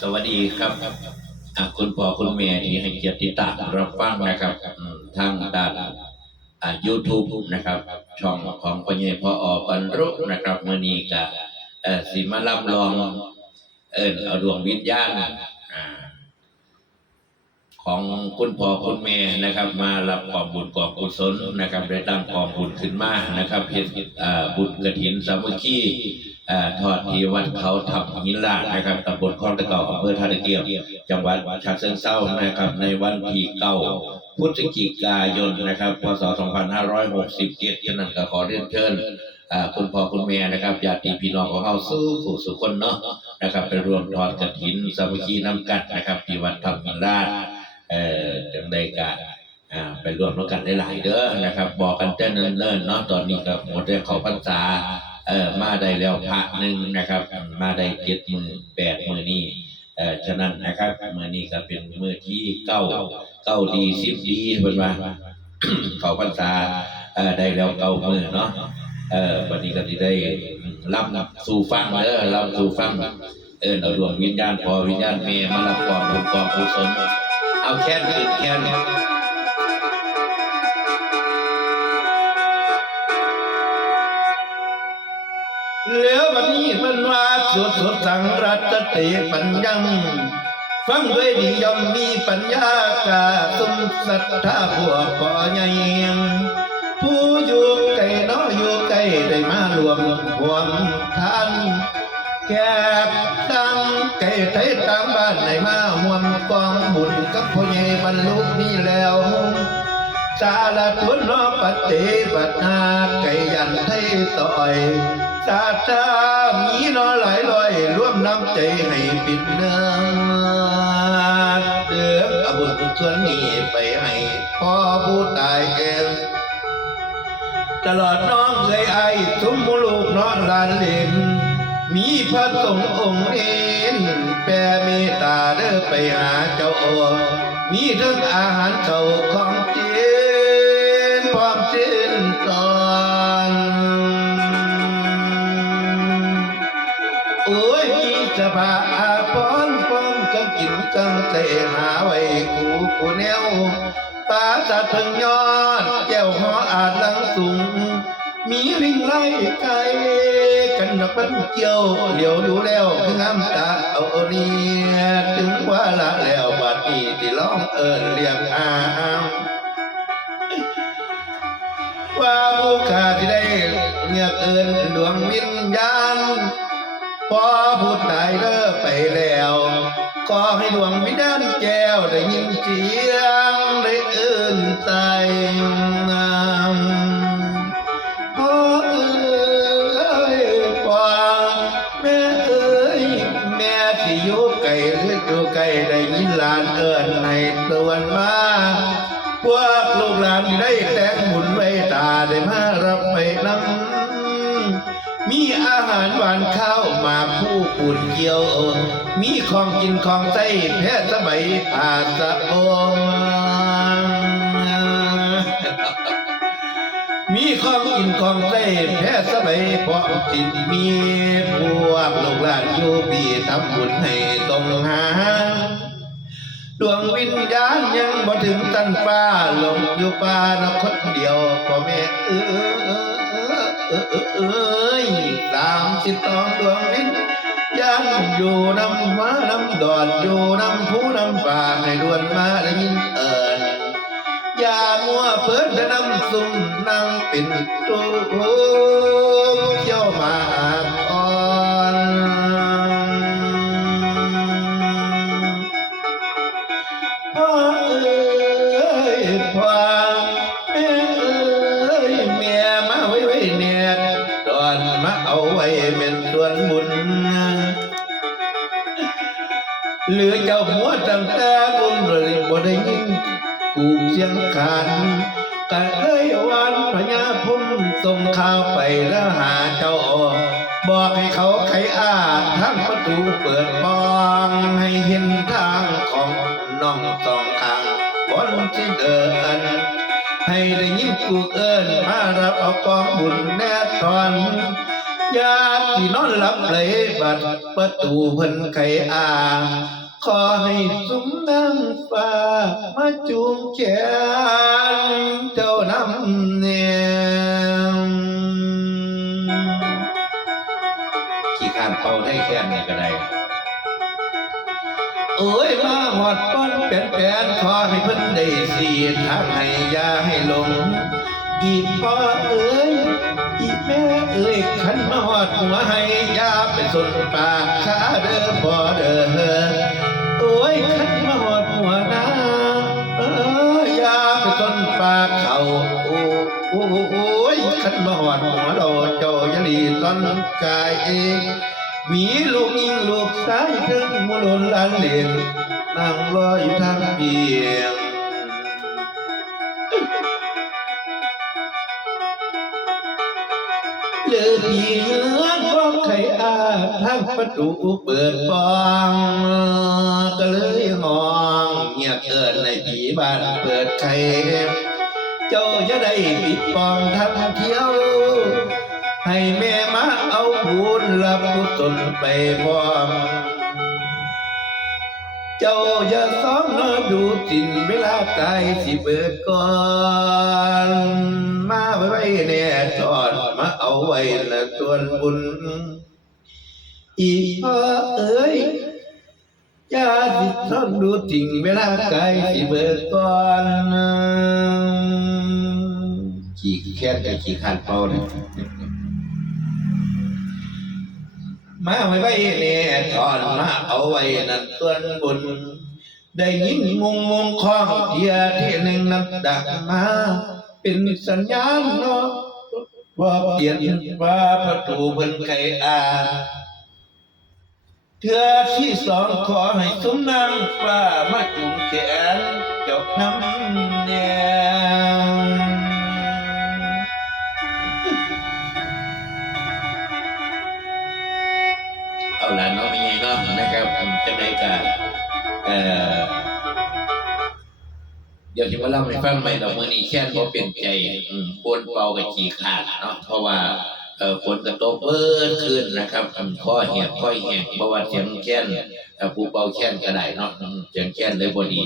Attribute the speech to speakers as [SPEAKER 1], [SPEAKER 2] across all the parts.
[SPEAKER 1] สวัสดีครับคุณพ่อคุณแม่ที่ให้เกียรติตามรับฟังนะครับทางด้านยูทูบนะครับ ช่องของพ่อใหญ่พ่อปันรุนะครับมื่อนี้ก็เอ่อสิมาลำลอง เอิญเอาดวงวิญญาณ ของคุณพ่อคุณแม่นะครับมารับความบุญกองกุศลนะครับได้ตั้งกองบุญขึ้นมานะครับเฮ็ดอ่าบุญกฐินสามัคคีทอดที่วัดเขาทำหินลาดนะครับตำบลคลองตะเกาอำเภอท่าตะเกียบ จังหวัดฉะเชิงเทรานะครับในวันที่เก้าพฤศจิกายนนะครับพศ 2567ฉะนั้นก็ขอเรียนเชิญอ่าคุณพ่อคุณแม่นะครับญาติพี่น้องของเฮาสู้ผู้สุคนเนาะนะครับไปร่วมทอดกฐินสามัคคีน้ำกันนะครับที่วัดทำหินลาด เอ่อจังได้กะอ่าไปรวมแล้วกันหลายๆเด้อนะครับ บอกกันแต่เนิ่นๆเนาะตอนนี้ก็หมดได้เข้าพรรษาเอ่อมาได้แล้วพระหนึ่งนะครับ มาได้เจ็ดมือแปดมือนี่เอ่อฉะนั้นนะครับมือนี้ก็เป็นมือที่เก้าเก้าดีสิบดีเพิ่นว่าเข้าพรรษาเอ่อได้แล้วเก้ามือเนาะเอ่อวันนี้ก็ได้รับนับสู่ฟังเด้อรับสู่ฟังเอิ้นเอาดวงวิญญาณพอวิญญาณแม่มารับความบุญความกุศล เอาแค่นอื่นแค่นเหลือวันนี้มันว่าสวดสวดสังรัตเตปัญญัง ฟังด้วยดีย่อมมีปัญญากาสมศรัทธาพวกก่อใหญ่ผู้อยู่ไกลน้อยอยู่ไกลได้มารวมรวมท่าน แก่ตั้งไก่ไทยตามบ้านในมาห่วมกองบุญกับพ่อใหญ่บรรลุนี่แล้วสาลทุนนอปฏิบัตินาไก่ยันไทยต่อยสาธามีนอหลายลอยร่วมน้ำใจให้ปิดเนื้อเดืออบุญส่วนนี้ไปให้พ่อผู้ตายเองตลอดน้องเอ่ยไอสมมุลูกน้องลานเล่น มีพระสงฆ์องค์เอ็นแปรเมตตาเด้อไปหาเจ้าโอมีทั้งอาหารเขาของเจนพร้อมเช่นตอนโอ้ยมีสภาอาปอนป้อมกังกินกังเสหาไว้กูกูแนวปราสัตว์ถึงยอดแก้วหออาจลังสูงมีลิงไล่ไก่กั มันเกี่ยวเดี๋ยวดูแล้วคืองามตาเอาเนี่ยถึงว่าละแล้วบัดนี้ที่ร้องเอิญเรียกอามว่าผู้ขาที่ได้เงียบเอิญดวงวิญญาณพอพูดตายเลิกไปแล้วก็ให้ดวงวิญญาณแก้วได้ยินเสียงได้เอิญใจ ยินหลานเอิ้นให้ตวนมาพวกลูกหลานได้แต่งบุญไว้ตาได้มารับไปนำมีอาหารหวานข้าวมาผู้ปุ่นเกี่ยว มีของกินของใช้แพทย์สบายผ่าสะบงมีของกินของใช้แพ้สบายเพราะจิตมีพวกลูกหลานอยู่บีทำบุญให้ตรงหา ดวงวิญญาณยังบ่ถึงตันฟ้าลงอยู่ป่านคนเดียวพ่อแม่เอ้ยเอ้ยตามสิตองดวงวิญญาณอยู่น้ำฟ้าน้ำดอนอยู่น้ำผู้น้ำป่าให้ดวนมาได้ยินเอิญอย่ามัวเพิ่นจะนำซุ่มนั่งเป็นตูเที่ยวมา เหลือเจ้าหัวตั้งแต่บุญเลยบ่ได้ยินกูเสียงขานแต่เอ้ยวันพญาพุ่มส่งข่าวไปแล้วหาเจ้าบอกให้เขาไขอาทั้งประตูเปิดมองให้เห็นทางของน้องสองทางบนที่เดินให้ได้ยินกูเอิ้นมารับเอากองบุญแน่ตอน
[SPEAKER 2] ญาติที่นอนหลับไหลบัดประตูเพิ่นไขอา ขอให้สุมน้ำฟ้ามาจูงแขนเจ้านำเนี่ยขี้ข้านเป่าได้แค่นี้ก็ได้โอ้ยมาหอดป้อนแปนๆขอให้เพิ่นได้สีทางให้อย่าให้หลง อีพ่อเอ้ยอีแม่เอ้ยขันมาหอดหัวให้อยาไปสนปากขาเด้อพ่อเด้อโอ้ ยขันมาหอดหัวนาเอ้ยยาไปต้นปาเขาโอ้โอ้โอ้ยขันมาหอดหัวโดดเจ้าอยลีต้นกายเองมีลูกยิงลูกสายถึงมุลนลานเล่นนั่งรออยู่ทางเบียง เลือผีเหือนก็ไขอาทางประตูเปิดฟองก็เลยห้องเงียบเกินในผีบ้านเปิดไขเจ้าจะได้ปิดปองทำเที่ยว ให้แม่มาเอาบุญรับกุศลไปพร้อมเจ้าอย่าซ้อมนอดูจินเวลาตายสิเบิดก่อน ไว้ไว้แน่จอดมาเอาไว้ละส่วนบุญ อีพ่อเอ้ยอย่าสิซ้อมดูจริงเวลาตายสิเบิดก่อนขี่แค่กับขี่ขันเป่าเลยมาไว้ไว้เนี่ยถอนมาเอาไว้นั่นส่วนบุญได้ยินงงงงของเทียที่หนึ่งนั้นดักมา เป็นสัญญาณเนาะว่าเปลี่ยนว่าประตูเพิ่นไขอาเทือที่สองขอให้สมนางฟ้ามาจุงแขนจ้าน้ำแนว
[SPEAKER 1] เอาละเนาะมีไงเนะนะครับจะได้การเอ่อ ดี๋ยวจะมาเล่าให้ฟังใหม่ดอกมือนี้แค่นบ่เปลี่ยนใจอืมปนเป่ากับขี้ขาดเนาะเพราะว่าเอ่อฝนกระตกเบิดขึ้นนะครับข้อแหบข้อแหบบ่ว่าเสียงแค้นเอ่อผู้เป่าแค้นก็ได้เนาะเสียงแค้นเลยบ่ดี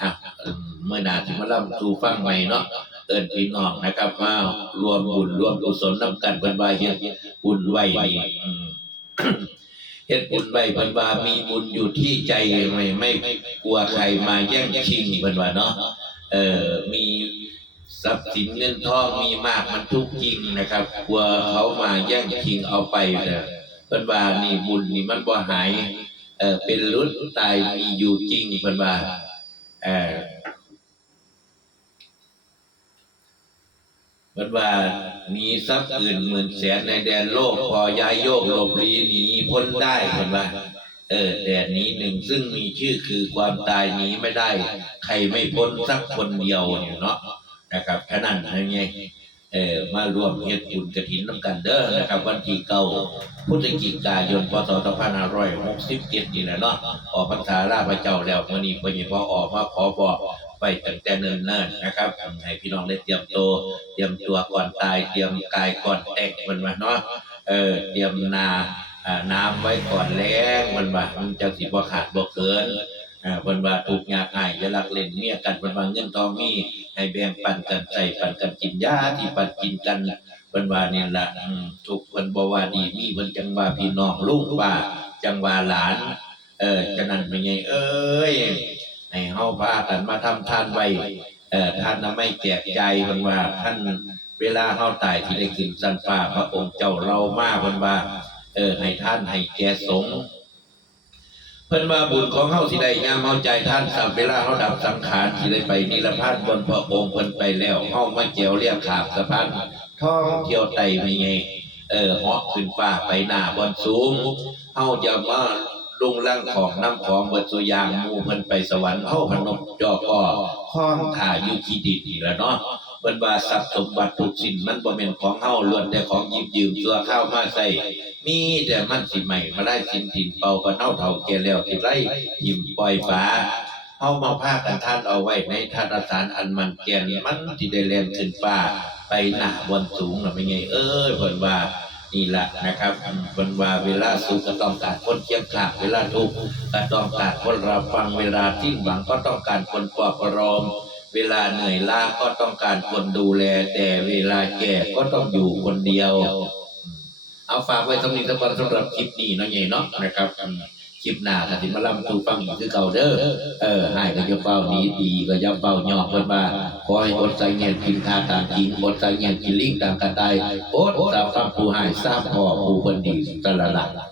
[SPEAKER 1] อะเมื่อน้าที่มาเล่าสู่ฟังใหม่เนาะเอิ้นพี่น้องนะครับมารวมบุญรวมกุศลนำกันเพิ่นว่าเฮ็ดบุญไว้นี่ ฮ็ดบุญไว้เพิ่นว่ามีบุญอยู่ที่ใจไม่ไม่กลัวใครมาแย่งชิงเพิ่นว่าเนาะเอ่อมีทรัพย์สินเงินทองมีมากมันทุกจริงนะครับ กลัวเขามาแย่งชิงเอาไปเด้อเพิ่นว่านี่บุญนี่มันบ่หายเอ่อเป็นรุดตายมีอยู่จริงเพิ่นว่าเอ่อเพิ่นว่า มีทรัพย์อื่นหมื่นแสนในแดนโลกพอย้ายโยกหลบหลีหนีพ้นได้เพิ่นว่าเออแดนนี้หนึ่งซึ่งมีชื่อคือความตายหนีไม่ได้ ใครไม่พ้นสักคนเดียวเนี่ยเนาะนะครับฉะนั้นอะไงเออมาร่วมเฮ็ดบุญกฐินน้ำกันเด้อนะครับ วันที่เก้าพุทธกิกายนพศ2567นี่แหละเนาะออกพรรษาลาพระเจ้าแล้วมื้อนี้พอดีพอออกมาขอบอก ไปตั้งแต่เนิ่นๆนะครับให้พี่น้องได้เตรียมตัวเตรียมตัวก่อนตายเตรียมกายก่อนแตกมันว่าเนาะเออเตรียมนาน้ำไว้ก่อนแล้งมันว่ามันจะสิบ่ขาดบ่เกินอ่าเพิ่นว่าทุกยากง่ายอย่าลักเล่นเมียกันเพิ่นว่าเงินทองมีให้แบ่งปันกันใส่ปันกันกินยาที่ปันกินกันเพิ่นว่านี่ล่ะอืมทุกข์เพิ่นบ่ว่าดีมีเพิ่นจังว่าพี่น้องลูกป้าจังว่าหลาน เออฉะนั้นเป็นไงเอ้ย ให้เฮาพากันมาทำทานไว้เอ่อท่านนะไม่แจกใจเพิ่นว่าท่านเวลาเฮาตายที่ได้ขึ้นสันฟ้าพระองค์เจ้าเรามาเพิ่นว่า เออให้ท่านให้แก่สงฆ์เพิ่นว่าบุญของเฮาสิได้ยามเฮาใจท่านสับเวลาเฮาดับสังขารสิได้ไปนิรพานบนพระองค์เพิ่นไปแล้วเฮามาเกี่ยวเรียกขาบสะพานท่องเที่ยวไต่ไม่ไงเออเหาะขึ้นฟ้าไปหน้าบนสูงเฮาจะมา ลุงล่างของน้ำของเบิดสุอยางหมู่เพิ่นไปสวรรค์เฮาพนมจอก็ห้องถ่าอยู่ที่ดินนี่แหละเนาะเพิ่นว่าทรัพย์สมบัติทุกสิ่งมันบ่แม่นของเฮาล้วนแต่ของหยิบยืมตัวข้าวมาใส่มีแต่มันสิใหม่มาได้สินถิ่นเป่ากันเฮาเฒ่าแก่แล้วที่ไรหิมปล่อยฟ้าเฮามาพากันท่านเอาไว้ในธนาสารอันมันแก่นมันสิได้แล่นขึ้นฟ้าไปหน้าบนสูงน่ะเป็นไงเอ้ยเพิ่นว่า นี่แหละนะครับมันว่าเวลาสุขก็ต้องการคนเคียงข้างเวลาทุกข์ก็ต้องการคนรับฟังเวลาที่หวังก็ต้องการคนปลอบประโลมเวลาเหนื่อยล้าก็ต้องการคนดูแล แต่เวลาแก่ก็ต้องอยู่คนเดียว เอาฝากไว้ตรงนี้ทุกคนสำหรับคลิปนี้เนาะใหญ่เนาะนะครับ คลิปหน้าก็สิมาล่ำตูฟังอีกคือเก่าเด้อเออให้ก็จะเฝ้าหนี้ดีก็จะเฝ้าย่อเพิ่นว่าขอให้อดใจเงียนกินข้าตามกินอดใจเงียนกินลิงตามกระต่ายอดตามฟังผู้ให้ทราบพอผู้คนดีตะละละ